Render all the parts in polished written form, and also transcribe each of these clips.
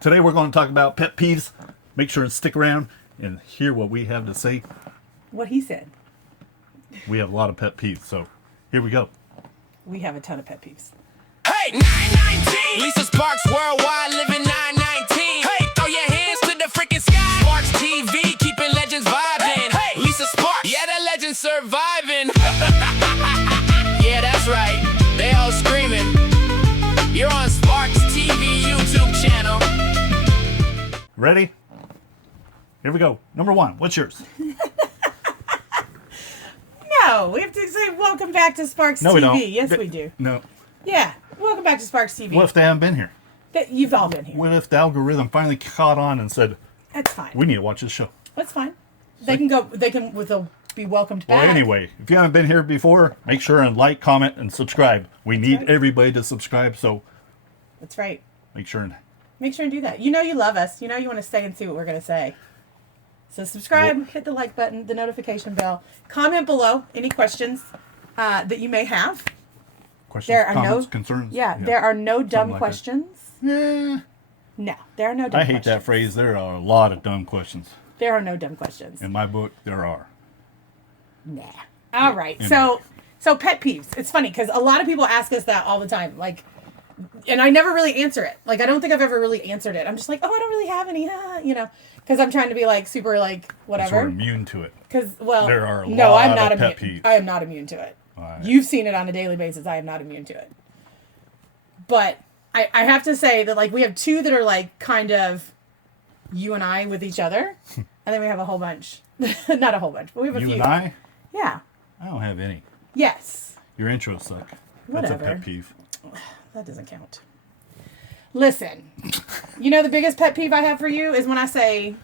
Today we're going to talk about pet peeves. Make sure and stick around and hear what we have to say. What he said. We have a lot of pet peeves, so here we go. We have a ton of pet peeves. Hey, 919. Lisa Sparxxx worldwide living 919. Hey, throw your hands to the freaking sky. Sparxxx TV keeping legends vibing. Hey, Lisa Sparxxx, yeah, the legends surviving. Yeah, that's right. They all screaming. You're on Sparxxx TV YouTube channel. Ready? Here we go. Number one. What's yours? No, we have to say welcome back to Sparxxx No, TV. we don't. Yes, we do. No. Yeah, welcome back to Sparxxx TV. What if they haven't been here? You've all been here. What if the algorithm finally caught on and said, That's fine. we need to watch this show? That's fine. They can go. They'll be welcomed back. Well, anyway, if you haven't been here before, make sure and like, comment, and subscribe. We need everybody to subscribe, so That's right. make sure and... Make sure and do that. You know you love us. You know you want to stay and see what we're going to say. So subscribe, hit the like button, the notification bell. Comment below any questions that you may have. Questions, There are comments, no concerns? Yeah, there are no dumb like questions. Yeah. No, there are no dumb I hate questions. that phrase. There are a lot of dumb questions. There are no dumb questions. In my book, there are. Nah. All right. Anyway. So pet peeves. It's funny because a lot of people ask us that all the time. Like, and I never really answer it. Like, I don't think I've ever really answered it. I'm just like, oh, I don't really have any, you know, because I'm trying to be like super like whatever. We're immune to it. Because there are a no, lot I'm not of pet immune. peeves. I am not immune to it. Right. You've seen it on a daily basis. I am not immune to it. But I have to say that like we have two that are like kind of you and I with each other, and then we have a whole bunch. Not a whole bunch, but we have a You few. and I? Yeah. I don't have any. Yes. Your intros suck. That's a Whatever. pet peeve. That doesn't count. Listen, you know the biggest pet peeve I have for you is when I say,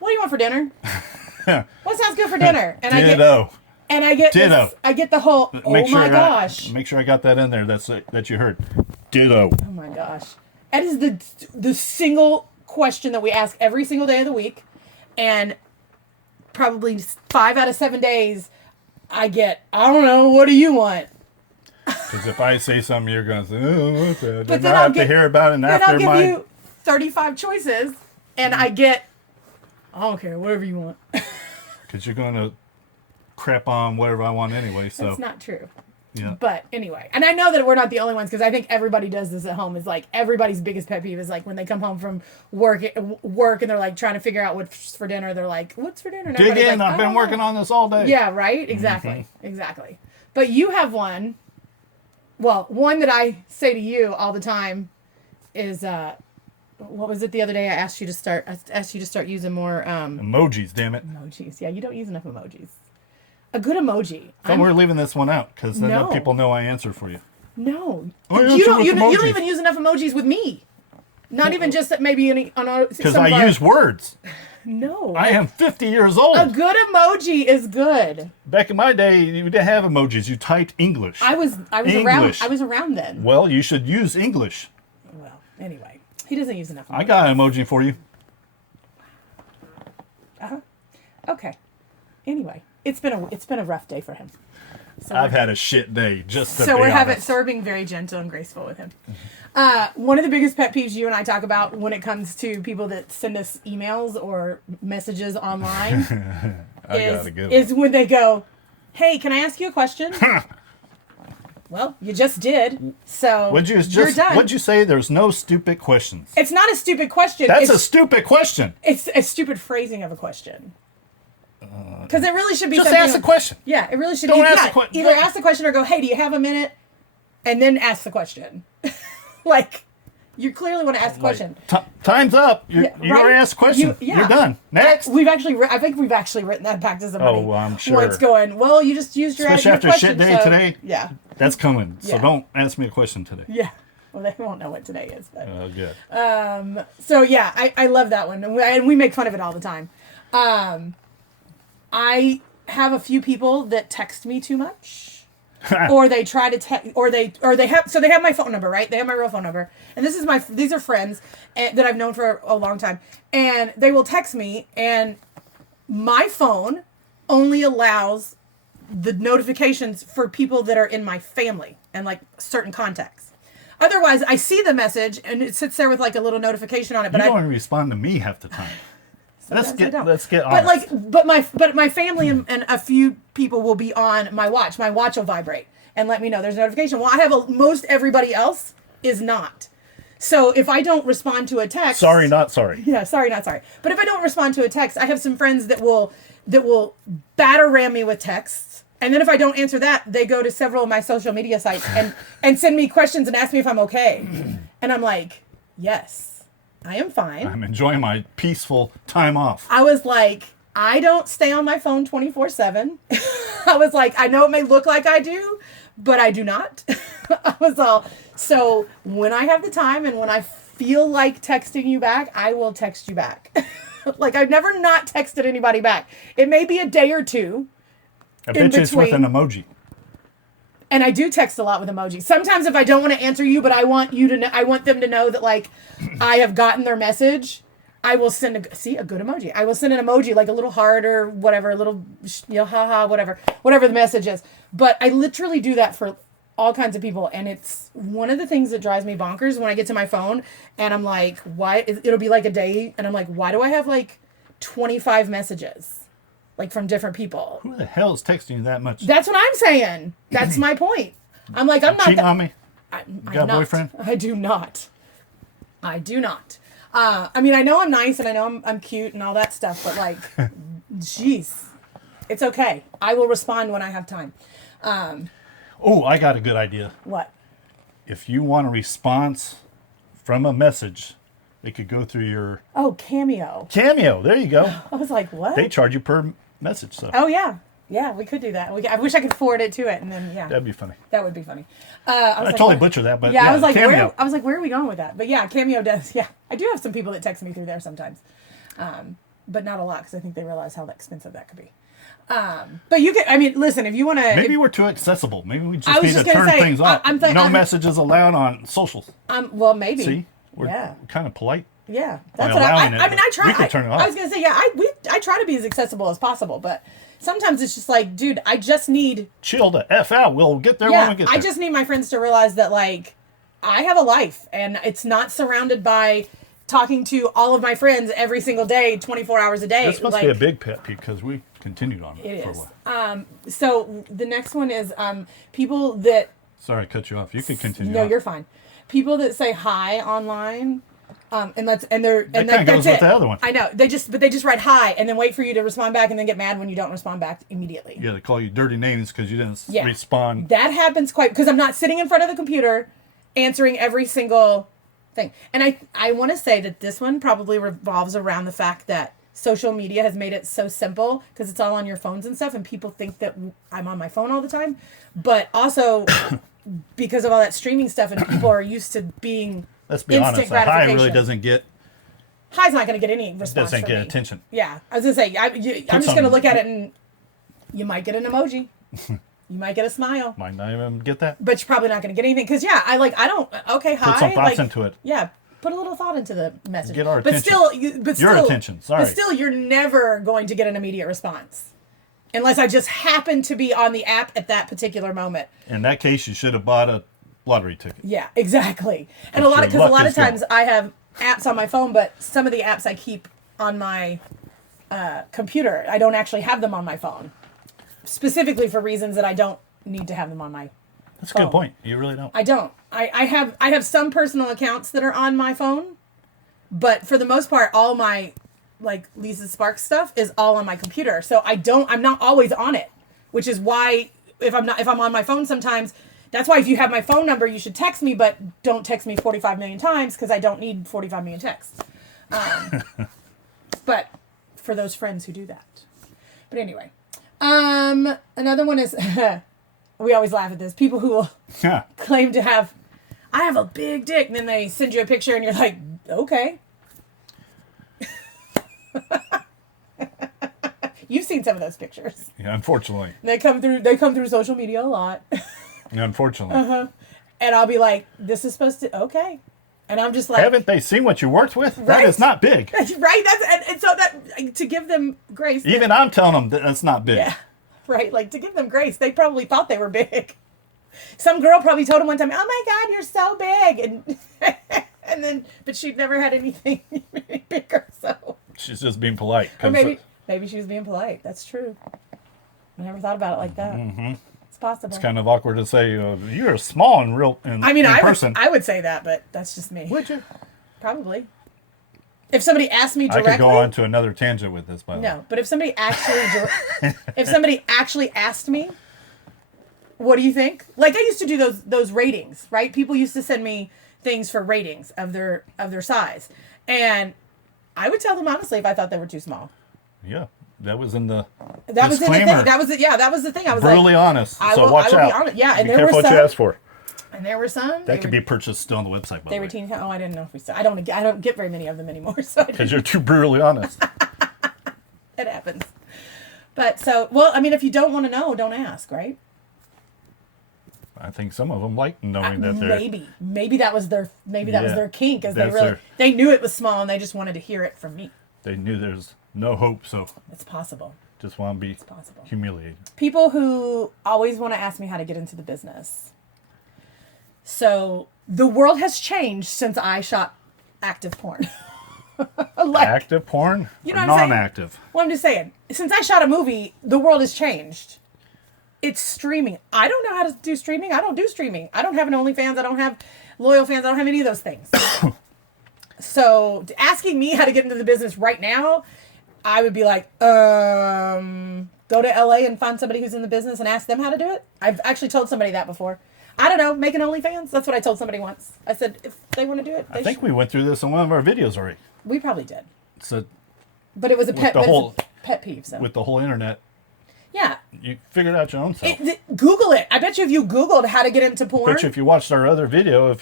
"What do you want for dinner? What sounds good for dinner?" And Ditto. I get Ditto. this, I get the whole, "Oh my gosh." Make sure I got that in there. That you heard. Ditto. Oh my gosh. That is the single question that we ask every single day of the week, and probably 5 out of 7 days I get, "I don't know, what do you want?" Because if I say something, you're going to say, "Oh, what the?" But Then I have to hear about it and then after I'll give my... you 35 choices, and I get, "I don't care, whatever you want." Because you're going to crap on whatever I want anyway, so... That's not true. Yeah. But anyway, and I know that we're not the only ones because I think everybody does this at home. Is like everybody's biggest pet peeve is like when they come home from work and they're like trying to figure out what's for dinner. They're like, "What's for dinner?" And Dig everybody's in. like, I've "I been don't working know." on this all day. Yeah, right? Exactly. Exactly. But you have one. Well, one that I say to you all the time is what was it the other day? I asked you to start using more Emojis, damn it. emojis. Yeah, you don't use enough emojis. A good emoji. So we're leaving this one out because then No. people know I answer for you. No. I answer You don't with you don't emojis. even use enough emojis with me. Not even just that maybe any on Because I use words. No. I am 50 years old. A good emoji is good. Back in my day, you didn't have emojis. You typed English. I was English. around then. Well, you should use English. Well, anyway, he doesn't use enough. I got an emoji for you. Okay. Anyway, it's been a rough day for him. So I've had a shit day, just to so be we're honest. so we're being very gentle and graceful with him. One of the biggest pet peeves you and I talk about when it comes to people that send us emails or messages online is when they go, "Hey, can I ask you a question?" Well, you just did, so you're done. What'd you say? There's no stupid questions. It's not a stupid question. That's a stupid question. It's a stupid phrasing of a question. Because it really should be Just something ask the question. Yeah, it really should Don't be. ask the question. Either ask the question or go, "Hey, do you have a minute?" And then ask the question. Like, you clearly want to ask the question. Time's up. You already asked the question. You're done. Next. I think we've actually written that back to somebody. Oh, well, I'm sure. Once going, "Well, you just used your Especially after a question, shit day so-" today. Yeah. That's coming. So Yeah. don't ask me a question today. Yeah. Well, they won't know what today is. But. Oh, good. So yeah, I love that one, and we make fun of it all the time. I have a few people that text me too much, or they try to text, or they have my phone number, right? They have my real phone number, and these are friends that I've known for a long time, and they will text me, and my phone only allows the notifications for people that are in my family and like certain contacts. Otherwise, I see the message and it sits there with like a little notification on it. But you don't respond to me half the time. Let's get honest. But my family and a few people will be on my watch. My watch will vibrate and let me know there's a notification. Well, I have most everybody else is not. So if I don't respond to a text, sorry, not sorry. Yeah, sorry, not sorry. But if I don't respond to a text, I have some friends that will batter ram me with texts. And then if I don't answer that, they go to several of my social media sites and send me questions and ask me if I'm okay. And I'm like, yes. I am fine. I'm enjoying my peaceful time off. I was like, I don't stay on my phone 24/7. I was like, I know it may look like I do, but I do not. I was all, so when I have the time and when I feel like texting you back, I will text you back. Like I've never not texted anybody back. It may be a day or two. I bet you it's with an emoji. And I do text a lot with emojis. Sometimes if I don't want to answer you, but I want you to know, I want them to know that like I have gotten their message, I will send a good emoji. I will send an emoji like a little heart or whatever, a little haha, whatever the message is. But I literally do that for all kinds of people, and it's one of the things that drives me bonkers when I get to my phone and I'm like, why? It'll be like a day, and I'm like, why do I have like 25 messages? Like from different people. Who the hell is texting you that much? That's what I'm saying. That's my point. I'm like, I'm not cheating on me. I'm got a boyfriend? I do not. I mean, I know I'm nice and I know I'm cute and all that stuff, but like, jeez, it's okay. I will respond when I have time. Oh, I got a good idea. What? If you want a response from a message, it could go through your... Oh, Cameo. Cameo, there you go. I was like, what? They charge you per message, so... Oh, yeah. Yeah, we could do that. I wish I could forward it to it, and then, yeah. That'd be funny. That would be funny. I like, totally butcher that, but yeah, I was like, Cameo. where are we going with that? But yeah, Cameo does. Yeah, I do have some people that text me through there sometimes, but not a lot because I think they realize how expensive that could be. But you can. I mean, listen, if you want to. Maybe we're too accessible. Maybe we just need to turn things off. No messages allowed on socials. Well, maybe. See, we're kind of polite. Yeah, that's what I mean. I try. We can turn it off. I was gonna say, yeah, I try to be as accessible as possible, but sometimes it's just like, dude, I just need chill the F out. We'll get there when we get there. I just need my friends to realize that like I have a life and it's not surrounded by talking to all of my friends every single day, 24 hours a day. This must be a big pet peeve because we continued on it for a while. So the next one is people that. Sorry, I cut you off. You can continue. No, you're fine. People that say hi online. That kind of goes with the other one. I know. They just write hi and then wait for you to respond back and then get mad when you don't respond back immediately. Yeah, they call you dirty names because you didn't respond. That happens quite because I'm not sitting in front of the computer answering every single thing. And I want to say that this one probably revolves around the fact that social media has made it so simple because it's all on your phones and stuff, and people think that I'm on my phone all the time. But also because of all that streaming stuff and people are used to being. Let's be honest, a hi really doesn't get... Hi's not going to get any response doesn't get attention. Yeah. I was going to say, I'm just going to look at it and you might get an emoji. You might get a smile. Might not even get that. But you're probably not going to get anything. Because, hi. Put some thoughts into it. Yeah. Put a little thought into the message. Get our attention. Your attention. Sorry. But still, you're never going to get an immediate response. Unless I just happen to be on the app at that particular moment. In that case, you should have bought a lottery ticket. Yeah, exactly. And a lot of times I have apps on my phone, but some of the apps I keep on my computer, I don't actually have them on my phone, specifically for reasons that I don't need to have them on my. That's phone. A good point. You really don't. I don't. I have some personal accounts that are on my phone, but for the most part, all my like Lisa Sparxxx stuff is all on my computer. So I'm not always on it, which is why if I'm on my phone sometimes. That's why if you have my phone number, you should text me, but don't text me 45 million times because I don't need 45 million texts. But for those friends who do that. But anyway, another one is, we always laugh at this, people who will claim to have, I have a big dick, and then they send you a picture and you're like, okay. You've seen some of those pictures. Yeah, unfortunately. They come through social media a lot. Unfortunately. And I'll be like, this is supposed to, okay. And I'm just like. Haven't they seen what you worked with? Right? That is not big. Right? And so that, to give them grace. Even I'm telling them that that's not big. Yeah. Right? Like, to give them grace, they probably thought they were big. Some girl probably told him one time, "Oh my God, you're so big," and then, but she'd never had anything bigger. So she's just being polite. Or maybe she was being polite. That's true. I never thought about it like that. Mm-hmm. It's possible. It's kind of awkward to say you're small in person. I would say that, but that's just me. Would you? Probably. If somebody asked me directly, I could go on to another tangent with this, by the way. No, but if somebody actually asked me, what do you think? Like I used to do those ratings, right? People used to send me things for ratings of their size, and I would tell them honestly if I thought they were too small. Yeah, that was in the that disclaimer. was in the thing. That was the thing. I was brutally honest. So watch out. Honest. Yeah, and be there careful were what some, you ask for. And there were some that could be purchased still on the website. By they the were way. teen. Oh, I didn't know if we saw. I don't get very many of them anymore. So because you're too brutally honest. It happens. But so well, I mean, if you don't want to know, don't ask, right? I think some of them like knowing that they're maybe that was their was their kink, because they knew it was small and they just wanted to hear it from me. They knew there's no hope, so it's possible. Just want to be humiliated. People who always want to ask me how to get into the business. So the world has changed since I shot active porn. Active porn? You know what non-active? Well, I'm just saying. Since I shot a movie, the world has changed. It's streaming. I don't know how to do streaming. I don't do streaming. I don't have an OnlyFans. I don't have loyal fans. I don't have any of those things. So asking me how to get into the business right now, I would be like, go to LA and find somebody who's in the business and ask them how to do it. I've actually told somebody that before. I don't know, make an OnlyFans. That's what I told somebody once. I said, if they want to do it, I think we went through this in one of our videos already. We probably did. So, but it was a pet peeve. So. With the whole internet. Yeah. You figured out your own self. Google it. I bet you if you Googled how to get into porn. I bet you if you watched our other video,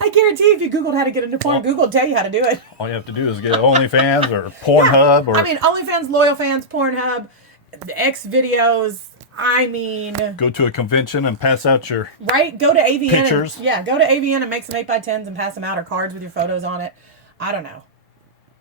I guarantee if you Googled how to get into porn, Google will tell you how to do it. All you have to do is get OnlyFans or Pornhub. Or I mean, OnlyFans, Loyal Fans, Pornhub, X videos. I mean... Go to a convention and pass out your... Right? Go to AVN. Pictures. Go to AVN and make some 8x10s and pass them out, or cards with your photos on it. I don't know.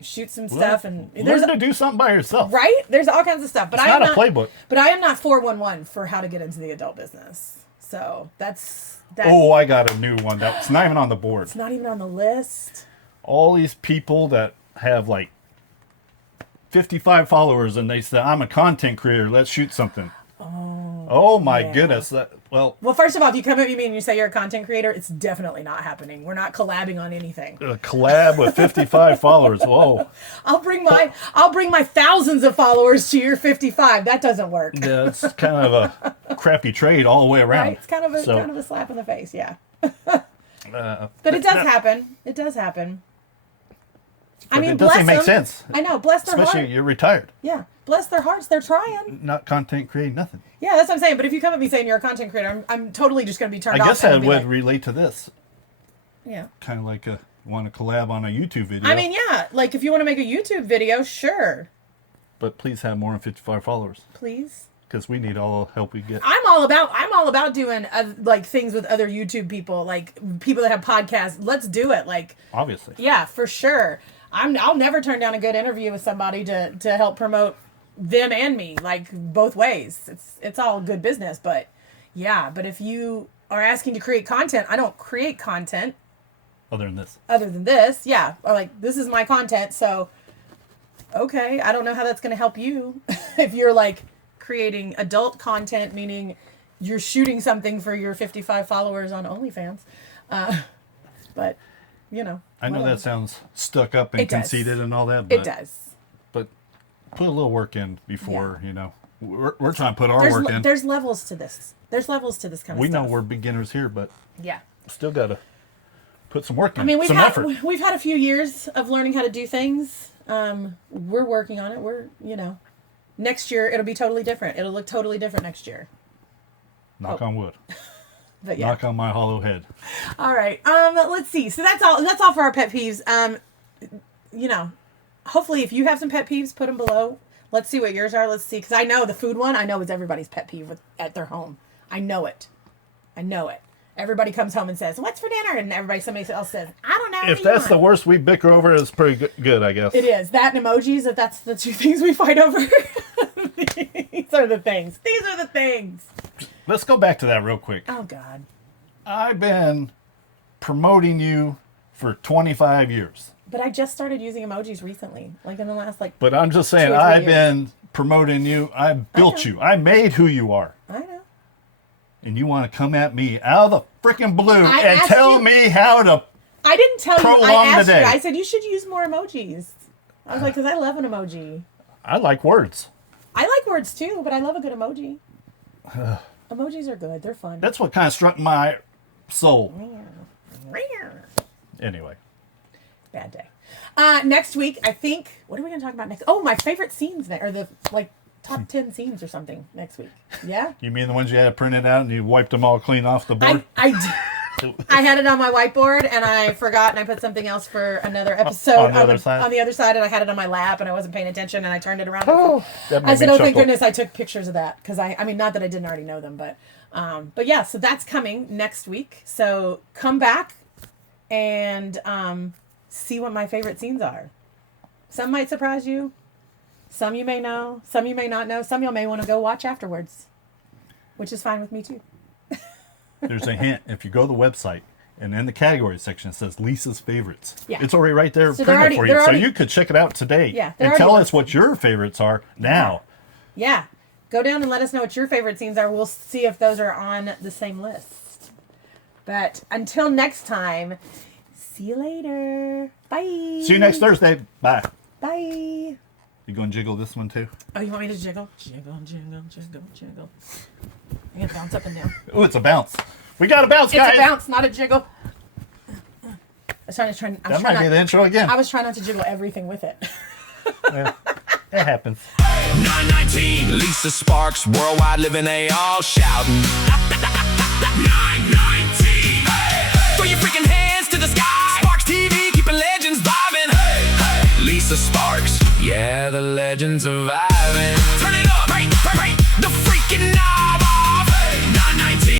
Shoot some stuff and... Learn to do something by yourself. Right? There's all kinds of stuff. But it's not a playbook. But I am not 411 for how to get into the adult business. So that's... Oh, I got a new one. That's not even on the board. It's not even on the list. All these people that have like 55 followers and they say, I'm a content creator, let's shoot something. Oh my goodness. Well, first of all, if you come at me and you say you're a content creator, it's definitely not happening. We're not collabing on anything. A collab with 55 followers. Whoa. I'll bring my thousands of followers to your 55. That doesn't work. Yeah, it's kind of a crappy trade all the way around. Right? It's kind of a slap in the face, yeah. But it does happen. It does happen. I mean, it doesn't make sense. I know, bless their heart. Especially you're retired. Yeah, bless their hearts. They're trying. Not content creating nothing. Yeah, that's what I'm saying. But if you come at me saying you're a content creator, I'm totally just going to be turned off. I guess that would relate to this. Yeah. Kind of like want to collab on a YouTube video. I mean, yeah. Like if you want to make a YouTube video, sure. But please have more than 55 followers. Please. Because we need all the help we get. I'm all about doing like things with other YouTube people, like people that have podcasts. Let's do it. Like obviously. Yeah, for sure. I'll never turn down a good interview with somebody to help promote them and me, like both ways. It's all good business, but yeah. But if you are asking to create content, I don't create content. Other than this, yeah. Or like this is my content, so okay. I don't know how that's going to help you if you're like creating adult content, meaning you're shooting something for your 55 followers on OnlyFans. But you know. I know that sounds stuck up and conceited and all that, but it does. But put a little work in before, you know. We're trying to put our work in. There's levels to this. There's levels to this kind of stuff. We know we're beginners here, but yeah, still got to put some work in. I mean, some effort. We've had a few years of learning how to do things. We're working on it. Next year it'll be totally different. It'll look totally different next year. Knock on wood. But yeah. Knock on my hollow head. All right. Let's see. So that's all for our pet peeves. Hopefully if you have some pet peeves, put them below. Let's see what yours are. Let's see. Because I know the food one, I know is everybody's pet peeve at their home. I know it. Everybody comes home and says, "What's for dinner?" And somebody else says, "I don't know." If that's the worst we bicker over, it's pretty good, I guess. It is. That and emojis, if that's the two things we fight over. These are the things. let's go back to that real quick. Oh, God. I've been promoting you for 25 years. But I just started using emojis recently, like in the last, like, But I'm just saying, 2 or 3 I've years. been promoting you. I built you. I made who you are. I know. And you want to come at me out of the freaking blue I and asked tell you- me how to... I didn't tell you. Prolong I the asked you. day. I said you should use more emojis. I was like, because I love an emoji. I like words. I like words too, but I love a good emoji. Emojis are good. They're fun. That's what kind of struck my soul. Anyway. Bad day. Next week, I think. What are we going to talk about next? Oh, my favorite scenes, or the top 10 scenes or something next week. Yeah. You mean the ones you had printed out and you wiped them all clean off the board? I had it on my whiteboard and I forgot and I put something else for another episode On the other side? On the other side, and I had it on my lap and I wasn't paying attention and I turned it around. That made I said, me "Oh, thank chuckle. goodness I took pictures of that," because I mean, not that I didn't already know them, but yeah. So that's coming next week. So come back and see what my favorite scenes are. Some might surprise you. Some you may know. Some you may not know. Some you may want to go watch afterwards, which is fine with me too. There's a hint. If you go to the website and in the category section it says Lisa's favorites. Yeah. It's already right there So printed for you. they're So already- you could check it out today. Yeah, they're and tell already us what your favorites are now. Yeah. Go down and let us know what your favorite scenes are. We'll see if those are on the same list. But until next time, see you later. Bye. See you next Thursday. Bye. Bye. You gonna jiggle this one too? Oh, you want me to jiggle? Jiggle, jiggle, jiggle, jiggle. I'm gonna bounce up and down. Oh, it's a bounce. We got a bounce, guys. It's a bounce, not a jiggle. I was trying That might be the intro again. I was trying not to jiggle everything with it. Yeah, it happens. 919, Lisa Sparxxx, worldwide living, they all shouting. 919, throw your freaking hands to the sky. Sparxxx TV, keeping legends vibing. Lisa Sparxxx, yeah, the legends surviving. Turn it up, right.